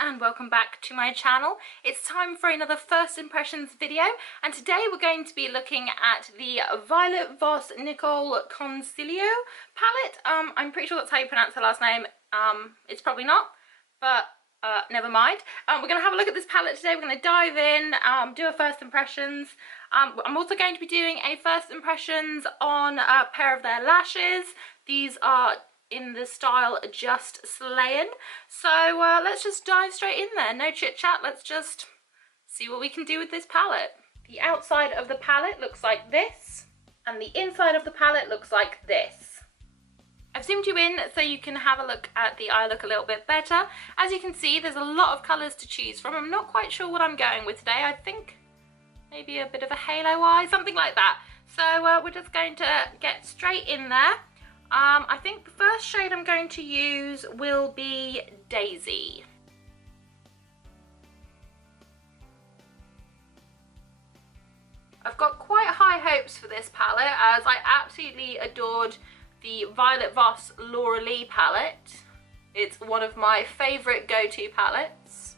and welcome back to my channel. It's time for another first impressions video, and today we're going to be looking at the Violet Voss Nicol Concilio palette. I'm pretty sure that's how you pronounce her last name. It's probably not, but never mind. We're going to have a look at this palette today. We're going to dive in, do a first impressions. I'm also going to be doing a first impressions on a pair of their lashes. These are in the style Just Slayin'. So let's just dive straight in there. No chit chat, let's just see what we can do with this palette. The outside of the palette looks like this, and the inside of the palette looks like this. I've zoomed you in so you can have a look at the eye look a little bit better. As you can see, there's a lot of colours to choose from. I'm not quite sure what I'm going with today. I think maybe a bit of a halo eye, something like that. So we're just going to get straight in there. I think the first shade I'm going to use will be Daisy. I've got quite high hopes for this palette, as I absolutely adored the Violet Voss Laura Lee palette. It's one of my favourite go-to palettes.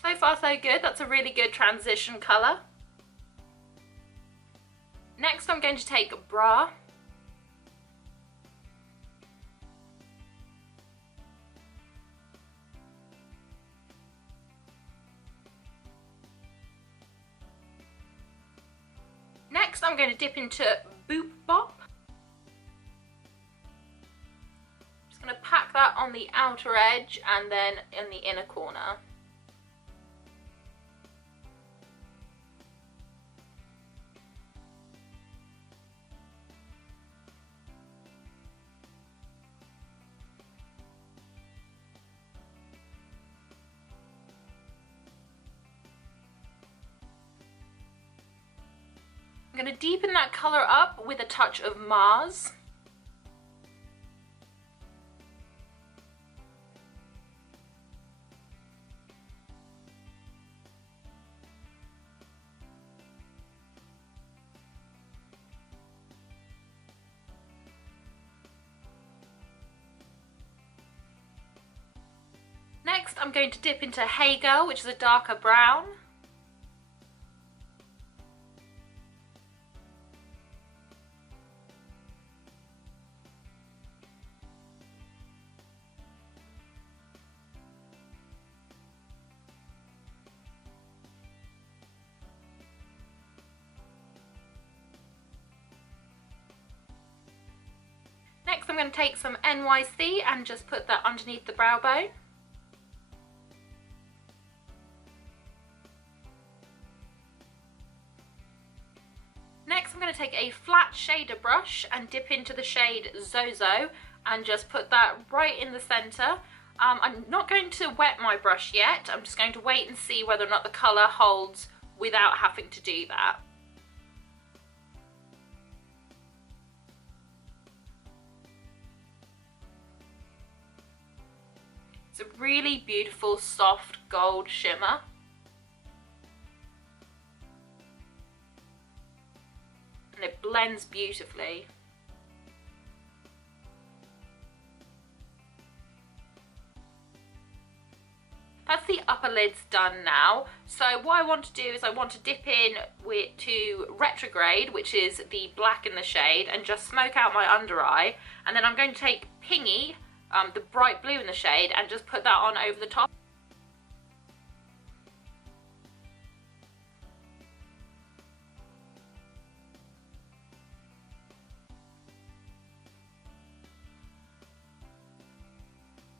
So far so good. That's a really good transition colour. Next I'm going to take Bra. Next I'm going to dip into Boop Bop. Just going to pack that on the outer edge and then in the inner corner. I'm going to deepen that colour up with a touch of Mars. Next I'm going to dip into Hey Girl, which is a darker brown. Next I'm going to take some NYC and just put that underneath the brow bone. Next I'm going to take a flat shader brush and dip into the shade Zozo and just put that right in the centre. I'm not going to wet my brush yet. I'm just going to wait and see whether or not the colour holds without having to do that. It's a really beautiful soft gold shimmer. And it blends beautifully. That's the upper lids done now. So what I want to do is I want to dip in to Retrograde, which is the black in the shade, and just smoke out my under eye. And then I'm going to take Pingy, the bright blue in the shade, and just put that on over the top.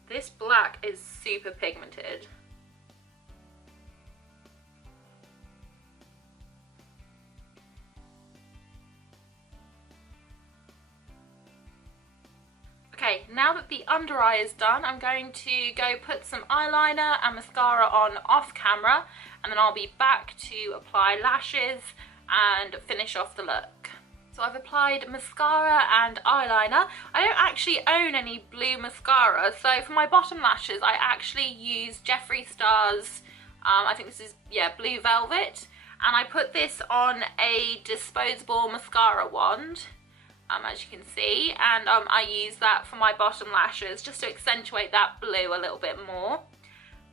This black is super pigmented. Okay, now that the under eye is done, I'm going to go put some eyeliner and mascara on off camera, and then I'll be back to apply lashes and finish off the look. So I've applied mascara and eyeliner. I don't actually own any blue mascara, so for my bottom lashes I actually use Jeffree Star's, I think this is, yeah, Blue Velvet, and I put this on a disposable mascara wand. as you can see, and I use that for my bottom lashes just to accentuate that blue a little bit more.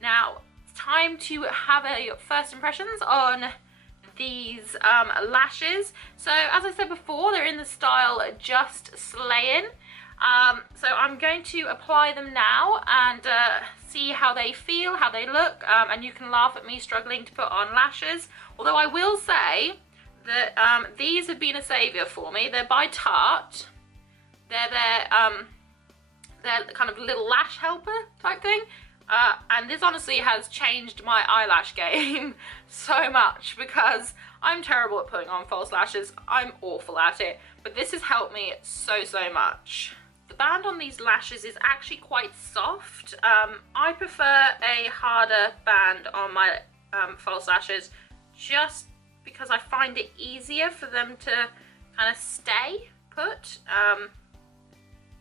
Now it's time to have a first impressions on these lashes. So as I said before, they're in the style Just Slayin'. So I'm going to apply them now and see how they feel, how they look, and you can laugh at me struggling to put on lashes. Although I will say that these have been a saviour for me. They're by Tarte. They're kind of little lash helper type thing. And this honestly has changed my eyelash game so much, because I'm terrible at putting on false lashes. I'm awful at it, but this has helped me so much. The band on these lashes is actually quite soft. I prefer a harder band on my false lashes, just because I find it easier for them to kind of stay put.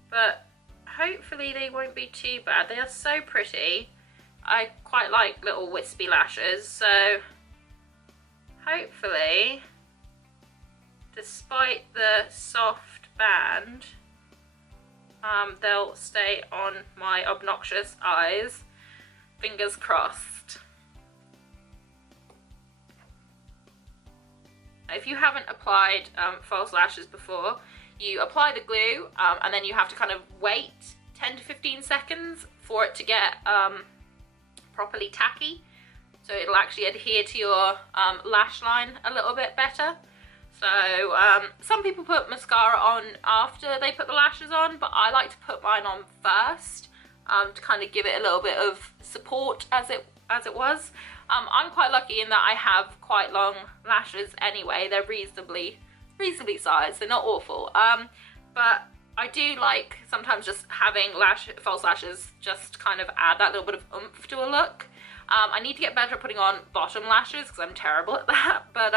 But hopefully they won't be too bad. They are so pretty. I quite like little wispy lashes, so hopefully, despite the soft band, they'll stay on my obnoxious eyes. Fingers crossed. If you haven't applied false lashes before, you apply the glue and then you have to kind of wait 10 to 15 seconds for it to get properly tacky, so it'll actually adhere to your lash line a little bit better. So some people put mascara on after they put the lashes on, but I like to put mine on first to kind of give it a little bit of support as it was. I'm quite lucky in that I have quite long lashes anyway. They're reasonably sized. They're not awful. But I do like sometimes just having false lashes just kind of add that little bit of oomph to a look. I need to get better at putting on bottom lashes because I'm terrible at that. But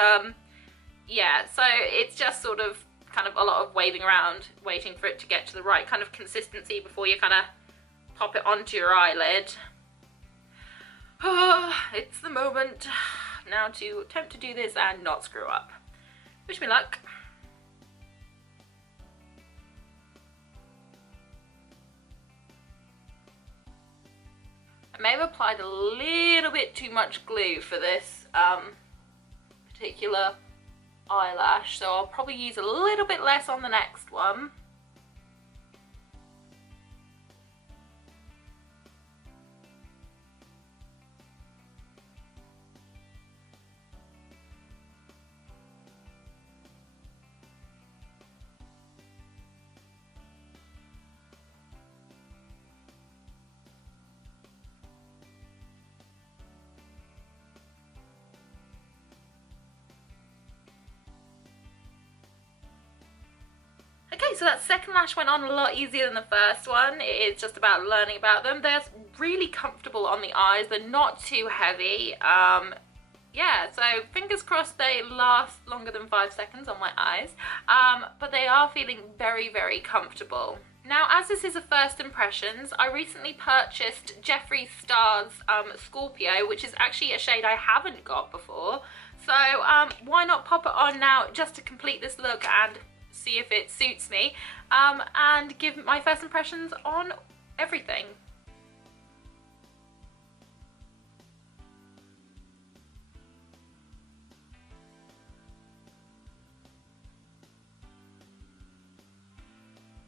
yeah, so it's just sort of kind of a lot of waving around, waiting for it to get to the right kind of consistency before you kind of pop it onto your eyelid. It's the moment now to attempt to do this and not screw up. Wish me luck. I may have applied a little bit too much glue for this particular eyelash, so I'll probably use a little bit less on the next one. Okay, so that second lash went on a lot easier than the first one. It is just about learning about them. They're really comfortable on the eyes. They're not too heavy. Yeah, so fingers crossed they last longer than 5 seconds on my eyes. But they are feeling very comfortable. Now, as this is a first impressions, I recently purchased Jeffree Star's Scorpio, which is actually a shade I haven't got before. So why not pop it on now just to complete this look and see if it suits me, and give my first impressions on everything.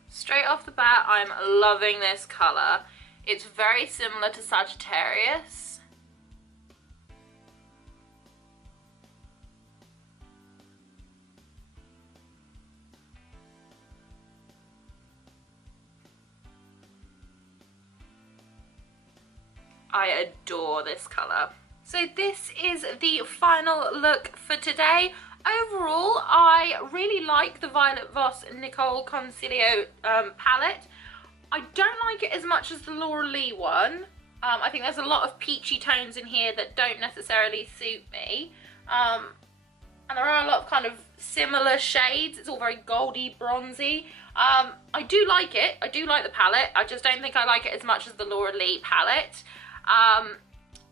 Straight off the bat, I'm loving this colour. It's very similar to Sagittarius. I adore this colour. So this is the final look for today. Overall, I really like the Violet Voss Nicol Concilio palette. I don't like it as much as the Laura Lee one. I think there's a lot of peachy tones in here that don't necessarily suit me. And there are a lot of kind of similar shades. It's all very goldy, bronzy. I do like it. I do like the palette. I just don't think I like it as much as the Laura Lee palette.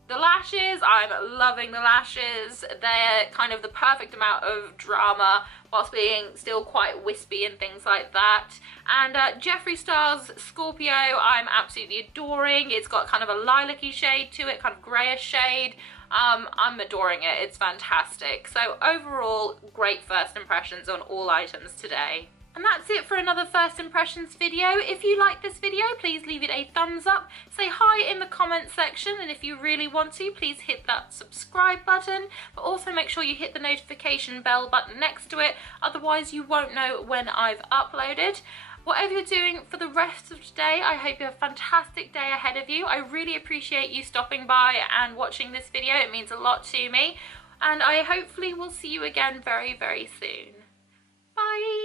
The lashes, I'm loving the lashes. They're kind of the perfect amount of drama whilst being still quite wispy and things like that. And Jeffree Star's Scorpio, I'm absolutely adoring. It's got kind of a lilac-y shade to it, kind of greyish shade. I'm adoring it. It's fantastic. So overall, great first impressions on all items today. And that's it for another first impressions video. If you like this video, please leave it a thumbs up, say hi in the comment section, and if you really want to, please hit that subscribe button, but also make sure you hit the notification bell button next to it, otherwise you won't know when I've uploaded. Whatever you're doing for the rest of today, I hope you have a fantastic day ahead of you. I really appreciate you stopping by and watching this video. It means a lot to me, and I hopefully will see you again very, very soon. Bye!